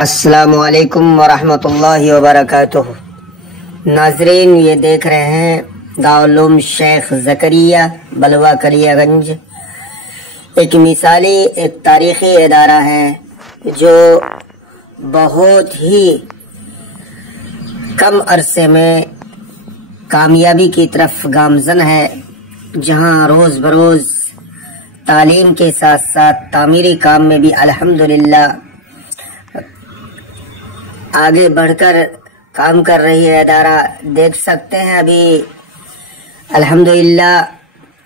السلام علیکم ورحمۃ اللہ وبرکاتہ۔ ناظرین، یہ دیکھ رہے ہیں دارالعلوم شیخ زکریا بلوہ کلیہ گنج، ایک مثالی ایک تاریخی ادارہ ہے جو بہت ہی کم عرصے میں کامیابی کی طرف گامزن ہے، جہاں روز بروز تعلیم کے ساتھ ساتھ تعمیری کام میں بھی الحمدللہ آگے بڑھ کر کام کر رہی ہے ادارہ۔ دیکھ سکتے ہیں ابھی الحمدللہ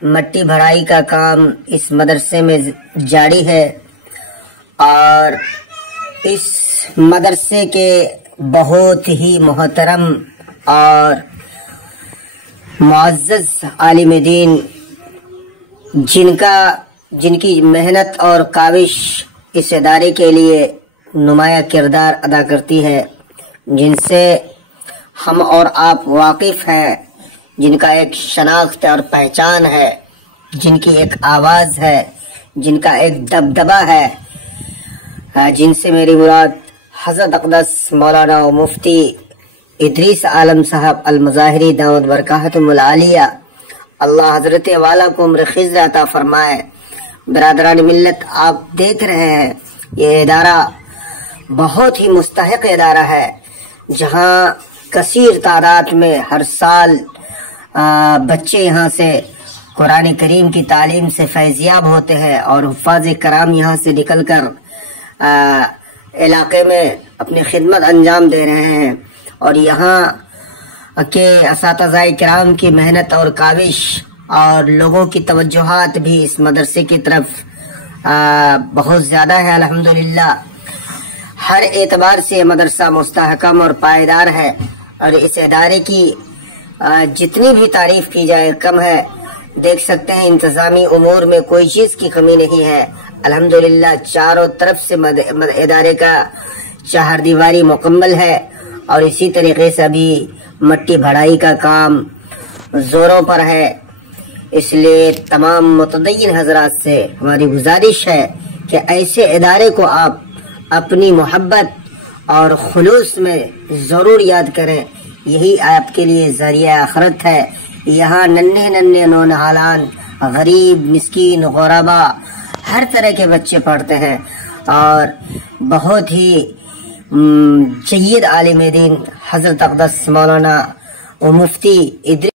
مٹی بھرائی کا کام اس مدرسے میں جاری ہے، اور اس مدرسے کے بہت ہی محترم اور معزز عالم دین جن کی محنت اور کاوش اس ادارے کے لیے نمایاں کردار ادا کرتی ہے، جن سے ہم اور آپ واقف ہیں، جن کا ایک شناخت اور پہچان ہے، جن کی ایک آواز ہے، جن کا ایک دبدبہ ہے، جن سے میری مراد حضرت اقدس مولانا و مفتی ادریس عالم صاحب المظاہری دعوت برکاتہم العالیہ، اللہ حضرت والا کو عمر خضر عطا فرمائے۔ برادران ملت، آپ دیکھ رہے ہیں یہ ادارہ بہت ہی مستحق ادارہ ہے، جہاں کثیر تعداد میں ہر سال بچے یہاں سے قرآن کریم کی تعلیم سے فیضیاب ہوتے ہیں، اور حفاظ کرام یہاں سے نکل کر علاقے میں اپنی خدمت انجام دے رہے ہیں، اور یہاں کے اساتذہ کرام کی محنت اور کاوش اور لوگوں کی توجہات بھی اس مدرسے کی طرف بہت زیادہ ہے۔ الحمدللہ ہر اعتبار سے یہ مدرسہ مستحکم اور پائیدار ہے، اور اس ادارے کی جتنی بھی تعریف کی جائے کم ہے۔ دیکھ سکتے ہیں انتظامی امور میں کوئی چیز کی کمی نہیں ہے، الحمدللہ چاروں طرف سے ادارے کا چہار دیواری مکمل ہے، اور اسی طریقے سے ابھی مٹی بھرائی کا کام زوروں پر ہے۔ اس لیے تمام متدین حضرات سے ہماری گزارش ہے کہ ایسے ادارے کو آپ اپنی محبت اور خلوص میں ضرور یاد کریں، یہی آپ کے لیے ذریعہ آخرت ہے۔ یہاں ننھے نونہالان، غریب، مسکین، غربا، ہر طرح کے بچے پڑھتے ہیں، اور بہت ہی جید عالم دین حضرت اقدس مولانا و مفتی ادریس